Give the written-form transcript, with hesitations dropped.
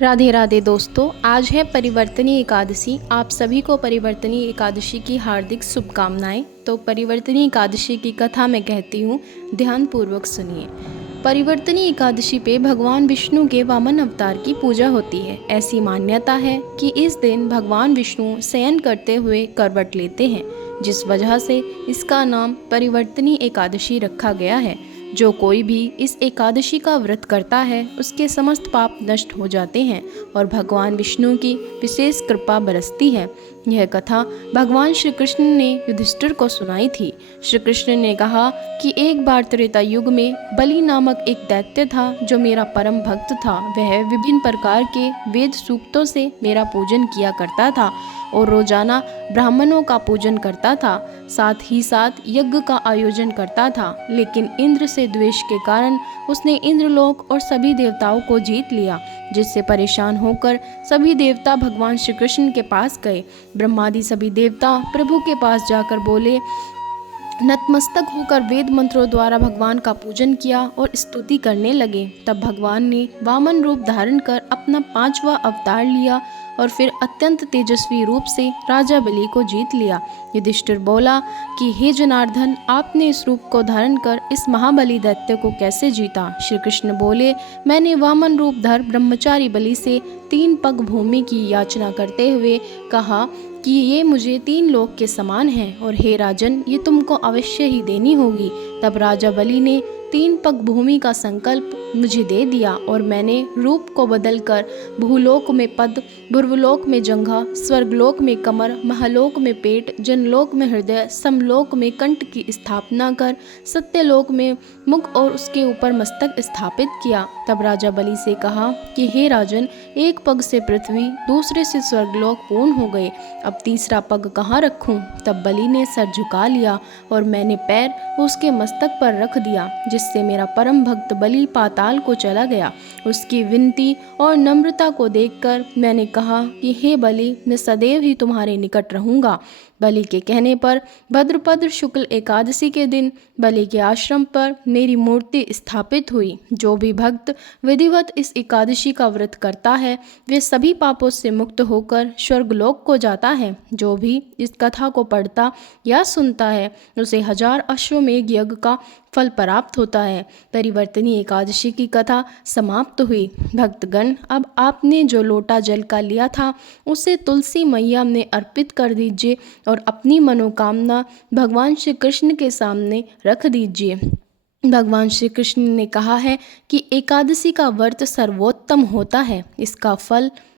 राधे राधे दोस्तों, आज है परिवर्तनी एकादशी। आप सभी को परिवर्तनी एकादशी की हार्दिक शुभकामनाएं। तो परिवर्तनी एकादशी की कथा मैं कहती हूँ, ध्यानपूर्वक सुनिए। परिवर्तनी एकादशी पे भगवान विष्णु के वामन अवतार की पूजा होती है। ऐसी मान्यता है कि इस दिन भगवान विष्णु शयन करते हुए करवट लेते हैं, जिस वजह से इसका नाम परिवर्तनी एकादशी रखा गया है। जो कोई भी इस एकादशी का व्रत करता है, उसके समस्त पाप नष्ट हो जाते हैं और भगवान विष्णु की विशेष कृपा बरसती है। यह कथा भगवान श्री कृष्ण ने युधिष्ठिर को सुनाई थी। श्री कृष्ण ने कहा कि एक बार त्रेता युग में बलि नामक एक दैत्य था, जो मेरा परम भक्त था। वह विभिन्न प्रकार के वेद सूक्तों से मेरा पूजन किया करता था और रोजाना ब्राह्मणों का पूजन करता था, साथ ही साथ यज्ञ का आयोजन करता था। लेकिन इंद्र से द्वेष के कारण उसने इंद्रलोक और सभी देवताओं को जीत लिया, जिससे परेशान होकर सभी देवता भगवान श्री कृष्ण के पास गए। ब्रह्मादि सभी देवता प्रभु के पास जाकर बोले, नतमस्तक होकर वेद मंत्रों द्वारा भगवान का पूजन किया और स्तुति करने लगे। तब भगवान ने वामन रूप धारण कर अपना 5वां अवतार लिया और फिर अत्यंत तेजस्वी रूप से राजा बलि को जीत लिया। युधिष्ठिर बोला कि हे जनार्दन, आपने इस रूप को धारण कर इस महाबली दैत्य को कैसे जीता? श्री कृष्ण बोले, मैंने वामन रूप धर ब्रह्मचारी बलि से 3 पग भूमि की याचना करते हुए कहा कि ये मुझे 3 लोक के समान हैं और हे राजन, ये तुमको अवश्य ही देनी होगी। तब राजा बलि ने 3 पग भूमि का संकल्प मुझे दे दिया और मैंने रूप को बदलकर भूलोक में पद, बुर्वलोक में जंघा, स्वर्गलोक में कमर, महलोक में पेट, जनलोक में हृदय, समलोक में कंठ की स्थापना कर सत्यलोक में मुख और उसके ऊपर मस्तक स्थापित किया। तब राजा बलि से कहा कि हे राजन, एक पग से पृथ्वी, दूसरे से स्वर्गलोक पूर्ण हो गए, अब तीसरा पग कहाँ रखूं? तब बलि ने सर झुका लिया और मैंने पैर उसके मस्तक पर रख दिया, जिससे मेरा परम भक्त बलि पाताल को चला गया। उसकी विनती और नम्रता को देखकर मैंने कहा कि हे बलि, मैं सदैव ही तुम्हारे निकट रहूंगा। बलि के कहने पर भद्रपद शुक्ल एकादशी के दिन बलि के आश्रम पर मेरी मूर्ति स्थापित हुई। जो भी भक्त विधिवत इस एकादशी का व्रत करता है, वे सभी पापों से मुक्त होकर स्वर्गलोक को जाता है। जो भी इस कथा को पढ़ता या सुनता है, उसे 1000 अश्वमेध यज्ञ का फल प्राप्त होता है। परिवर्तनी एकादशी की कथा समाप्त हुई। भक्तगण, अब आपने जो लोटा जल का लिया था, उसे तुलसी मैया में अर्पित कर दीजिए और अपनी मनोकामना भगवान श्री कृष्ण के सामने रख दीजिए। भगवान श्री कृष्ण ने कहा है कि एकादशी का व्रत सर्वोत्तम होता है। इसका फल